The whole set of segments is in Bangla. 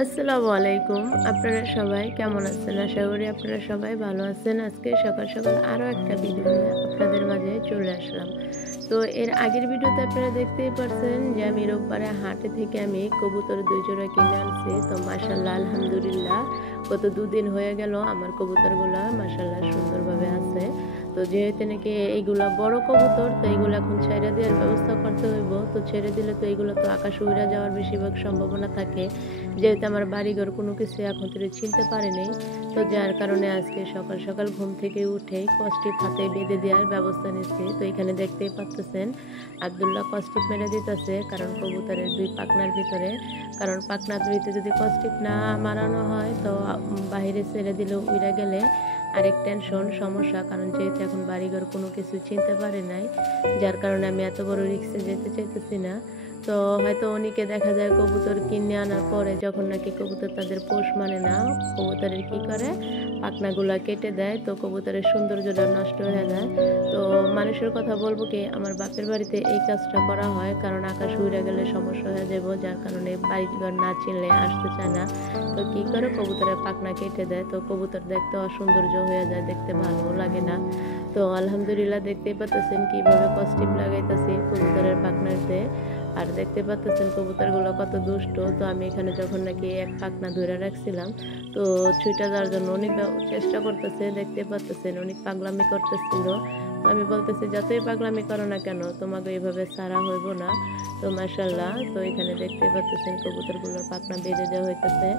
আসসালামু আলাইকুম। আপনারা সবাই কেমন আছেন? আশা করি আপনারা সবাই ভালো আছেন। আজকে সকাল, সকাল আরো একটা ভিডিও নিয়ে আপনাদের মাঝে চলে আসলাম। তো এর আগের ভিডিওতে আপনারা দেখতেই পারছেন যে আমি রোববারে হাটে থেকে আমি কবুতর ২ জোড়া কিনে আনছি। তো মাশাআল্লাহ আলহামদুলিল্লাহ গত ২ দিন হয়ে গেল আমার কবুতরগুলা মাশাআল্লাহ সুন্দরভাবে আছে। তো যেহেতু নাকি এইগুলা বড় কবুতর তো এইগুলা এখন ছাইড়া দেওয়ার ব্যবস্থা করতে হইব। তো ছেড়ে দিলে তো এইগুলো তো আকাশে উইড়া যাওয়ার বেশিরভাগ সম্ভাবনা থাকে। যেহেতু আমার বাড়িঘর কোনো কিছু এখন থেকে চিনতে পারে নাই। তো যার কারণে আজকে সকাল, সকাল ঘুম থেকে উঠেই কষ্টিপ হাতে বেঁধে দেওয়ার ব্যবস্থা নিচ্ছি। তো এখানে দেখতেই পারতেছেন আব্দুল্লাহ কষ্টিপ মেরে দিতেছে কারণ কবুতরের ২ পাখনার ভিতরে। কারণ পাখনার ভিতরে যদি কষ্টিপ না মারানো হয় তো বাহিরে ছেড়ে দিলেও উইড়া গেলে আরেক টেনশন সমস্যা। কারণ যেহেতু এখন বাড়িঘর কোনো কিছু চিনতে পারে নাই, যার কারণে আমি এত বড় রিস্কে যেতে চাইতেছি না। তো হয়তো অনেকে দেখা যায় কবুতর কিনে আনার পরে যখন নাকি কবুতর তাদের পোষ মানে না, কবুতরের কি করে পাখনাগুলা কেটে দেয়, তো কবুতরের সৌন্দর্যটা নষ্ট হয়ে যায়। তো মানুষের কথা বলবো কি, আমার বাপের বাড়িতে এই কাজটা করা হয় কারণ আকাশ উড়ে গেলে সমস্যা হয়ে যাব, যার কারণে বাড়িঘর না চিনলে আসতে চায় না। তো কি করে কবুতরের পাখনা কেটে দেয়, তো কবুতর দেখতে অসৌন্দর্য হয়ে যায়, দেখতে ভালো লাগে না। তো আলহামদুলিল্লাহ দেখতেই পাচ্ছেন কিভাবে কস্টিপ লাগাইতেছি কবুতরের পাখনাতে। আর দেখতে পাচ্ছেন কবুতরগুলো কত দুষ্ট। তো আমি এখানে যখন নাকি এক পাখনা ধরে রাখছিলাম তো ছুটে যাওয়ার জন্য অনেক চেষ্টা করতেছে, দেখতে পাচ্ছেন অনেক পাগলামি করতেছিল। তো আমি বলতেছি যতই পাগলামি করো না কেন তোমাকে এইভাবে ছাড়া হইব না। তো মাশাল্লাহ তো এখানে দেখতে পাচ্ছেন কবুতরগুলোর পাখনা বেঁধে দেওয়া হইতেছে।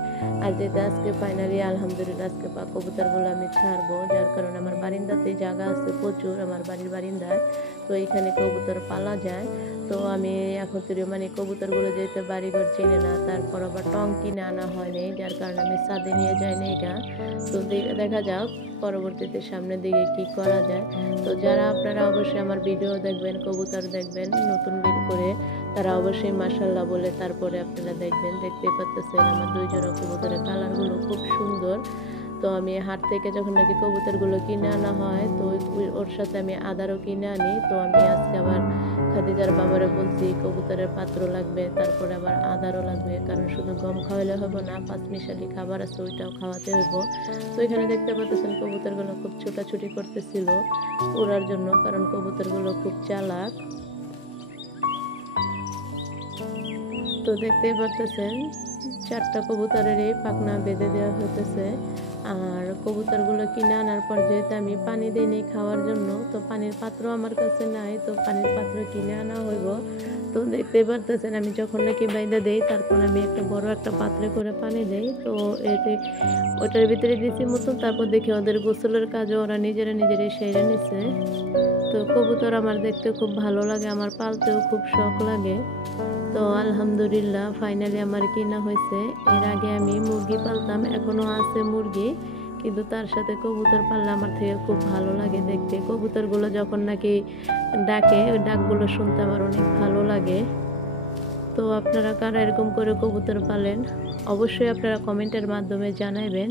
আর যেটা আজকে ফাইনালি আলহামদুলিল্লাহ আজকে কবুতরগুলো আমি ছাড়বো, যার কারণে আমার বারিন্দাতে জায়গা আছে প্রচুর, আমার বাড়ির বারিন্দায়। তো এখানে কবুতর পালা যায়। তো আমি এখন থেকে মানে কবুতরগুলো যেহেতু বাড়িঘর চিনে না, তারপর আবার টং কিনে আনা হয়নি, যার কারণে আমি ছাদে নিয়ে যাইনি এটা। তো দেখা যাক পরবর্তীতে সামনের দিকে কি করা যায়। তো যারা আপনারা অবশ্যই আমার ভিডিও দেখবেন, কবুতর দেখবেন নতুন করে, তারা অবশ্যই মাশাল্লাহ বলে তারপরে আপনারা দেখবেন। দেখতে পাচ্ছেন আমার ২ জোড়া কবুতরের কালারগুলো খুব সুন্দর। তো আমি হাট থেকে যখন নাকি কবুতরগুলো কিনে আনা হয় তো ওর সাথে আমি আদারও কিনে আনি। তো আমি আজকে আবার খাদিজার বাবারে বলছি কবুতরের পাত্র লাগবে, তারপরে আবার আদারও লাগবে, কারণ শুধু গম খাওয়াইলে হবে না, পাঁচমিশালি খাবার আছে ওইটাও খাওয়াতে হইব। তো এখানে দেখতে পাচ্ছেন কবুতরগুলো খুব ছোটাছুটি করতেছিল ওড়ার জন্য, কারণ কবুতরগুলো খুব চালাক। তো দেখতেই পারতেছেন ৪টা কবুতরেরই পাখনা বেঁধে দেওয়া হইতেছে। আর কবুতরগুলো কিনে আনার পর যেহেতু আমি পানি দিইনি খাওয়ার জন্য, তো পানির পাত্র আমার কাছে নাই, তো পানির পাত্র কিনে আনা হইব। তো দেখতেই পারতেছেন আমি যখন নাকি বাইদা দেই তারপর আমি একটা বড় একটা পাত্রে করে পানি দেই। তো এতে ওটার ভিতরে দিছি মতন, তারপর দেখি ওদের গোসলের কাজও ওরা নিজেরাই সেরে নিছে। তো কবুতর আমার দেখতে খুব ভালো লাগে, আমার পালতেও খুব শখ লাগে। তো আলহামদুলিল্লাহ ফাইনালি আমার কিনা হয়েছে। এর আগে আমি মুরগি পালতাম, এখনো আছে মুরগি, কিন্তু তার সাথে কবুতর পাললে আমার থেকে খুব ভালো লাগে দেখতে। কবুতরগুলো যখন নাকি ডাকে ওই ডাকগুলো শুনতে আমার অনেক ভালো লাগে। তো আপনারা কারা এরকম করে কবুতর পালেন অবশ্যই আপনারা কমেন্টের মাধ্যমে জানাবেন।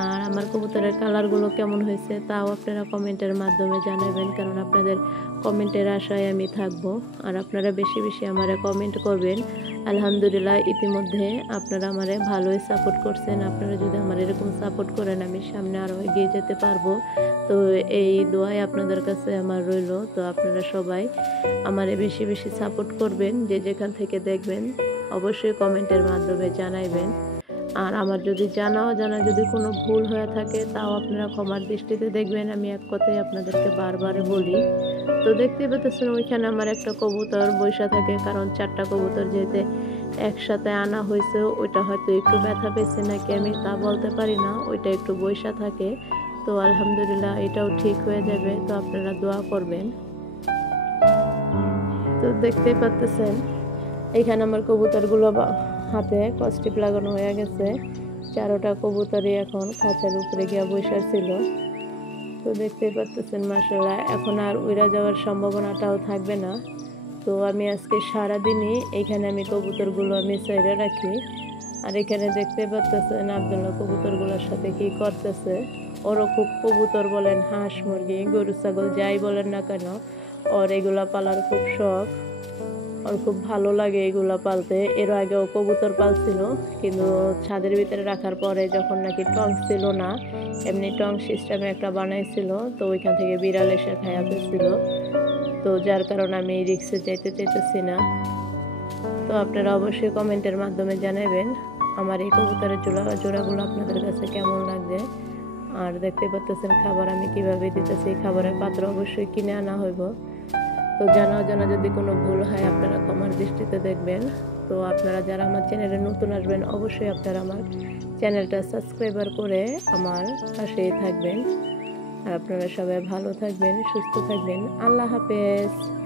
আর আমার কবুতরের কালারগুলো কেমন হয়েছে তাও আপনারা কমেন্টের মাধ্যমে জানাবেন, কারণ আপনাদের কমেন্টের আশায় আমি থাকবো। আর আপনারা বেশি বেশি আমারে কমেন্ট করবেন। আলহামদুলিল্লাহ ইতিমধ্যে আপনারা আমারে ভালোই সাপোর্ট করছেন। আপনারা যদি আমার এরকম সাপোর্ট করেন আমি সামনে আরও এগিয়ে যেতে পারবো। তো এই দোয়াই আপনাদের কাছে আমার রইল। তো আপনারা সবাই আমারে বেশি বেশি সাপোর্ট করবেন, যে যেখান থেকে দেখবেন অবশ্যই কমেন্টের মাধ্যমে জানাইবেন। আর আমার যদি জানা অজানা যদি কোনো ভুল হয়ে থাকে তাও আপনারা ক্ষমার দৃষ্টিতে দেখবেন, আমি এক কথাই আপনাদেরকে বারবার বলি। তো দেখতে পেতেছেন ওইখানে আমার একটা কবুতর বৈশা থাকে, কারণ ৪টা কবুতর যেহেতু একসাথে আনা হয়েছে ওইটা হয়তো একটু ব্যথা পেয়েছে নাকি আমি তা বলতে পারি না, ওইটা একটু বৈশা থাকে। তো আলহামদুলিল্লাহ এটাও ঠিক হয়ে যাবে, তো আপনারা দোয়া করবেন। তো দেখতেই পাচ্ছেন এখানে আমার কবুতরগুলো হাতে কস্টিপ লাগানো হয়ে গেছে। ৪টা কবুতরই এখন খাঁচার উপরে গিয়া বসার ছিল। তো দেখতেই পাচ্ছেন মাশাআল্লাহ এখন আর উড়া যাওয়ার সম্ভাবনাটাও থাকবে না। তো আমি আজকে সারাদিনই এখানে আমি কবুতরগুলো আমি ছেড়ে রাখি। আর এখানে দেখতে পাচ্ছেন আব্দুল্লাহ কবুতরগুলোর সাথে কি করতেছে। ওরও খুব কবুতর বলেন, হাঁস মুরগি গরু ছাগল যাই বলেন না কেন ওর এগুলা পালার খুব শখ। ওর খুব ভালো লাগে এগুলা পালতে। এর আগেও কবুতর পালছিল, কিন্তু ছাদের ভিতরে রাখার পরে যখন নাকি টং ছিল না, এমনি টং সিস্টেমে একটা বানাইছিল, তো ওইখান থেকে বিড়াল এসে খাইয়া ফেলছিল। তো যার কারণে আমি এই রিক্সে যাইতে চাইতেছি না। তো আপনারা অবশ্যই কমেন্টের মাধ্যমে জানাবেন আমার এই কবুতরের জোড়াগুলো আপনাদের কাছে কেমন লাগবে। আর দেখতে পাচ্ছেন খাবার আমি কিভাবে দিতেছি, খাবারের পাত্র অবশ্যই কিনে আনা হইব। তো জানা অজানা যদি কোনো ভুল হয় আপনারা ক্ষমার দৃষ্টিতে দেখবেন। তো আপনারা যারা আমার চ্যানেলে নতুন আসবেন অবশ্যই আপনারা আমার চ্যানেলটা সাবস্ক্রাইবার করে আমার পাশেই থাকবেন। আর আপনারা সবাই ভালো থাকবেন, সুস্থ থাকবেন। আল্লাহ হাফেজ।